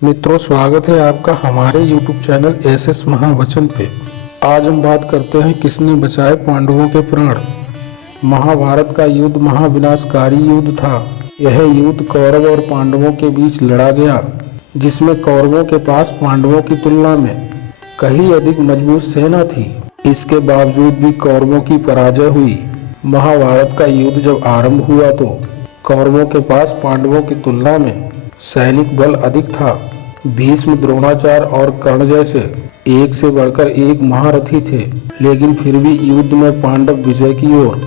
मित्रों, स्वागत है आपका हमारे YouTube चैनल एसएस महावचन पे। आज हम बात करते हैं किसने बचाए पांडवों के प्राण। महाभारत का युद्ध महाविनाशकारी युद्ध था। यह युद्ध कौरव और पांडवों के बीच लड़ा गया, जिसमें कौरवों के पास पांडवों की तुलना में कहीं अधिक मजबूत सेना थी। इसके बावजूद भी कौरवों की पराजय हुई। महाभारत का युद्ध जब आरंभ हुआ तो कौरवों के पास पांडवों की तुलना में सैनिक बल अधिक था। भीष्म, द्रोणाचार्य और कर्ण जैसे एक से बढ़कर एक महारथी थे, लेकिन फिर भी युद्ध में पांडव विजय की ओर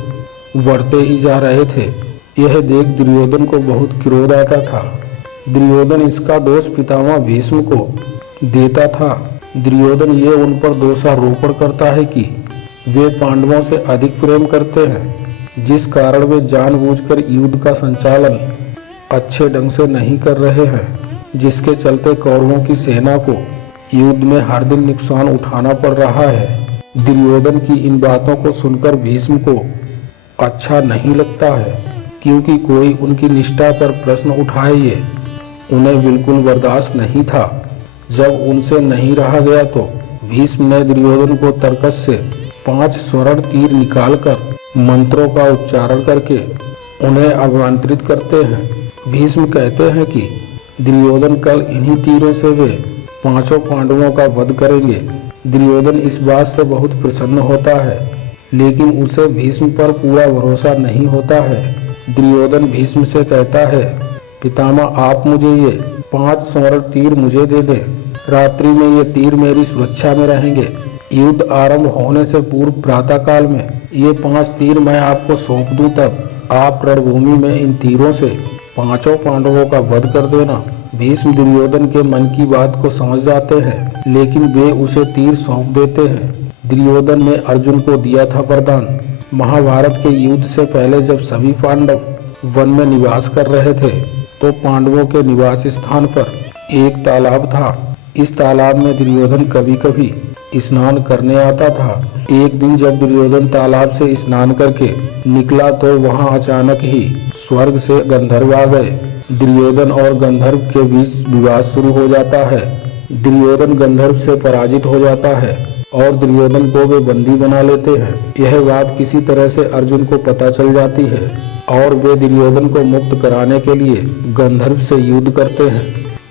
बढ़ते ही जा रहे थे। यह देख दुर्योधन को बहुत क्रोध आता था। दुर्योधन इसका दोष पितामह भीष्म को देता था। दुर्योधन ये उन पर दोषारोपण करता है कि वे पांडवों से अधिक प्रेम करते हैं, जिस कारण वे जानबूझकर युद्ध का संचालन अच्छे ढंग से नहीं कर रहे हैं, जिसके चलते कौरवों की सेना को युद्ध में हर दिन नुकसान उठाना पड़ रहा है। दुर्योधन की इन बातों को सुनकर भीष्म को अच्छा नहीं लगता है, क्योंकि कोई उनकी निष्ठा पर प्रश्न उठाए ये उन्हें बिल्कुल बर्दाश्त नहीं था। जब उनसे नहीं रहा गया तो भीष्म ने दुर्योधन को तर्कस से 5 स्वर्ण तीर निकालकर मंत्रों का उच्चारण करके उन्हें आमंत्रित करते हैं। भीष्म कहते हैं कि दुर्योधन कल इन्हीं तीरों से वे 5 पांडवों का वध करेंगे। दुर्योधन इस बात से बहुत प्रसन्न होता है, लेकिन उसे भीष्म पर पूरा भरोसा नहीं होता है। दुर्योधन भीष्म से कहता है, पितामह आप मुझे ये 5 स्वर्ण तीर मुझे दे दें। रात्रि में ये तीर मेरी सुरक्षा में रहेंगे। युद्ध आरंभ होने से पूर्व प्रातःकाल में ये 5 तीर मैं आपको सौंप दूं, तब आप रणभूमि में इन तीरों से 5 पांडवों का वध कर देना। भीष्म दुर्योधन के मन की बात को समझ जाते हैं, लेकिन वे उसे तीर सौंप देते हैं। दुर्योधन ने अर्जुन को दिया था वरदान। महाभारत के युद्ध से पहले जब सभी पांडव वन में निवास कर रहे थे, तो पांडवों के निवास स्थान पर एक तालाब था। इस तालाब में दुर्योधन कभी कभी स्नान करने आता था। एक दिन जब दुर्योधन तालाब से स्नान करके निकला तो वहां अचानक ही स्वर्ग से गंधर्व आ गए। दुर्योधन और गंधर्व के बीच विवाद शुरू हो जाता है। दुर्योधन गंधर्व से पराजित हो जाता है और दुर्योधन को वे बंदी बना लेते हैं। यह बात किसी तरह से अर्जुन को पता चल जाती है और वे दुर्योधन को मुक्त कराने के लिए गंधर्व से युद्ध करते हैं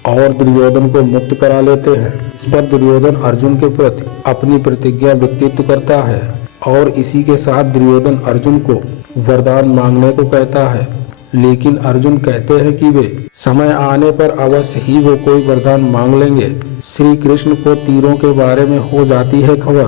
और दुर्योधन को मुक्त करा लेते हैं। इस पर दुर्योधन अर्जुन के प्रति अपनी प्रतिज्ञा व्यक्तित्व करता है और इसी के साथ दुर्योधन अर्जुन को वरदान मांगने को कहता है, लेकिन अर्जुन कहते हैं कि वे समय आने पर अवश्य ही वो कोई वरदान मांग लेंगे। श्री कृष्ण को तीरों के बारे में हो जाती है खबर।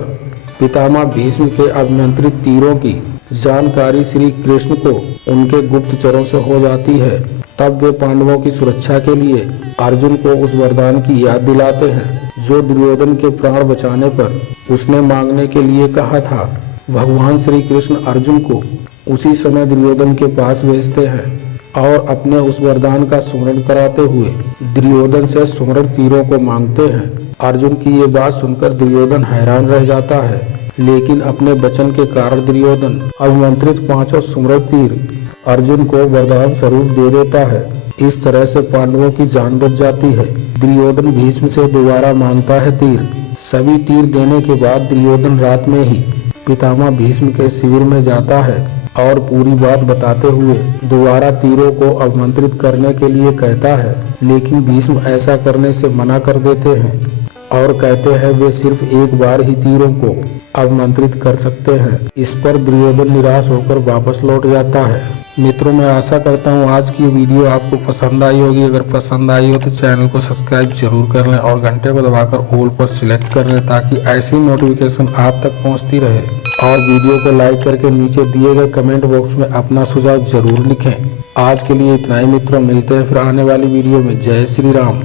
पितामह भीष्म के आमंत्रित तीरों की जानकारी श्री कृष्ण को उनके गुप्तचरों से हो जाती है। तब वे पांडवों की सुरक्षा के लिए अर्जुन को उस वरदान की याद दिलाते हैं, जो दुर्योधन के प्राण बचाने पर उसने मांगने के लिए कहा था। भगवान श्री कृष्ण अर्जुन को उसी समय दुर्योधन के पास भेजते हैं और अपने उस वरदान का स्मरण कराते हुए दुर्योधन से स्वर्ण तीरों को मांगते हैं। अर्जुन की ये बात सुनकर दुर्योधन हैरान रह जाता है, लेकिन अपने वचन के कारण दुर्योधन आमंत्रित 5 स्वर्ण तीर अर्जुन को वरदान स्वरूप दे देता है। इस तरह से पांडवों की जान बच जाती है। दुर्योधन भीष्म से दोबारा मांगता है तीर। सभी तीर देने के बाद दुर्योधन रात में ही पितामह भीष्म के शिविर में जाता है और पूरी बात बताते हुए दोबारा तीरों को आमंत्रित करने के लिए कहता है, लेकिन भीष्म ऐसा करने से मना कर देते हैं और कहते हैं वे सिर्फ एक बार ही तीरों को आमंत्रित कर सकते हैं। इस पर दुर्योधन निराश होकर वापस लौट जाता है। मित्रों, मैं आशा करता हूँ आज की वीडियो आपको पसंद आई होगी। अगर पसंद आई हो तो चैनल को सब्सक्राइब जरूर कर लें और घंटे को दबाकर ऑल पर सिलेक्ट कर लें, ताकि ऐसी नोटिफिकेशन आप तक पहुँचती रहे। और वीडियो को लाइक करके नीचे दिए गए कमेंट बॉक्स में अपना सुझाव जरूर लिखें। आज के लिए इतना ही मित्रों, मिलते हैं फिर आने वाली वीडियो में। जय श्री राम।